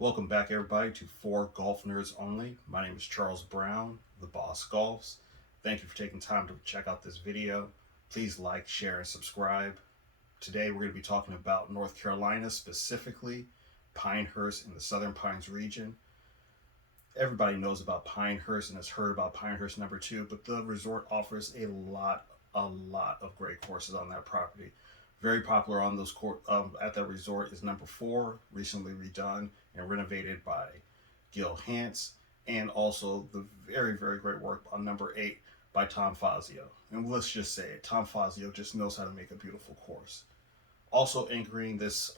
Welcome back, everybody, to For Golf Nerds Only. My name is Charles Brown, the Boss Golfs. Thank you for taking time to check out this video. Please like, share, and subscribe. Today, we're going to be talking about North Carolina, specifically Pinehurst in the Southern Pines region. Everybody knows about Pinehurst and has heard about Pinehurst number 2, but the resort offers a lot of great courses on that property. Very popular on those at that resort is number 4, recently redone and renovated by Gil Hance, and also the very great work on number 8 by Tom Fazio. And let's just say it, Tom Fazio just knows how to make a beautiful course. Also anchoring this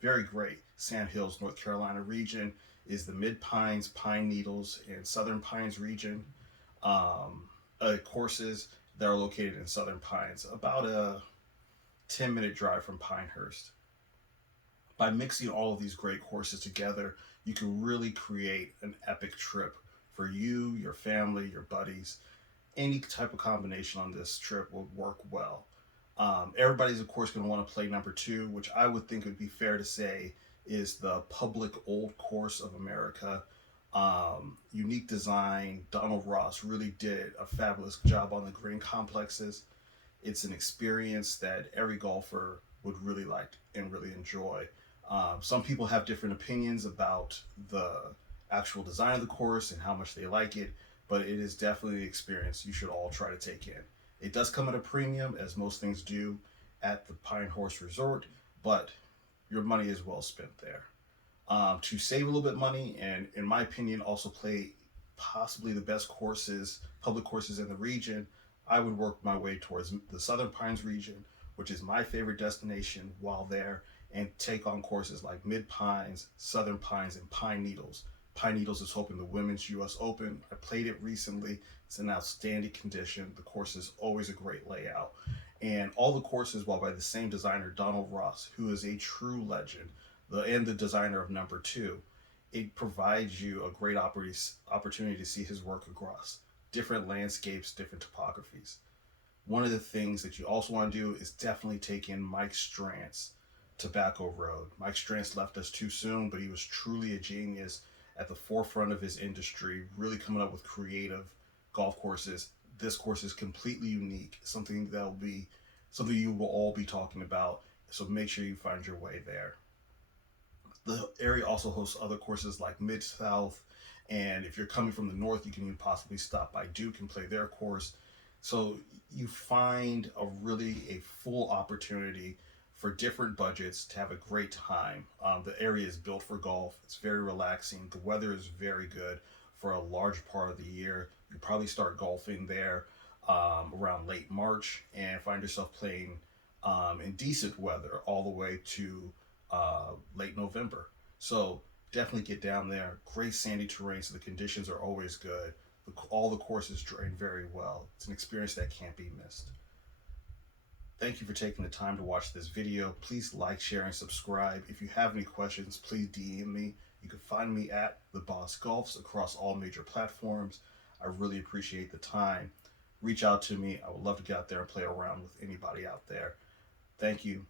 very great Sand Hills, North Carolina region is the Mid Pines, Pine Needles, and Southern Pines region. Courses that are located in Southern Pines, about a 10-minute drive from Pinehurst. By mixing all of these great courses together, you can really create an epic trip for you, your family, your buddies. Any type of combination on this trip will work well. Everybody's, of course, going to want to play number 2, which I would think would be fair to say is the public old course of America. Unique design. Donald Ross really did a fabulous job on the green complexes. It's an experience that every golfer would really like and really enjoy. Some people have different opinions about the actual design of the course and how much they like it, but it is definitely an experience you should all try to take in. It does come at a premium, as most things do at the Pinehurst Resort, but your money is well spent there. To save a little bit of money and, in my opinion, also play possibly the best courses, public courses in the region, I would work my way towards the Southern Pines region, which is my favorite destination while there, and take on courses like Mid Pines, Southern Pines, and Pine Needles. Pine Needles is hoping the Women's U.S. Open. I played it recently. It's in outstanding condition. The course is always a great layout. And all the courses, while by the same designer, Donald Ross, who is a true legend, and the designer of number 2, it provides you a great opportunity to see his work across different landscapes, different topographies. One of the things that you also want to do is definitely take in Mike Strant's Tobacco Road. Mike Strantz left us too soon, but he was truly a genius at the forefront of his industry, really coming up with creative golf courses. This course is completely unique, something that will be something you will all be talking about. So make sure you find your way there. The area also hosts other courses like Mid South, and if you're coming from the north, you can even possibly stop by Duke and play their course. So you find a full opportunity for different budgets to have a great time. The area is built for golf. It's very relaxing. The weather is very good for a large part of the year. You probably start golfing there around late March and find yourself playing in decent weather all the way to late November. So definitely get down there. Great sandy terrain, so the conditions are always good. All the courses drain very well. It's an experience that can't be missed. Thank you for taking the time to watch this video. Please like, share, and subscribe. If you have any questions, please DM me. You can find me at The Boss Golfs across all major platforms. I really appreciate the time. Reach out to me. I would love to get out there and play around with anybody out there. Thank you.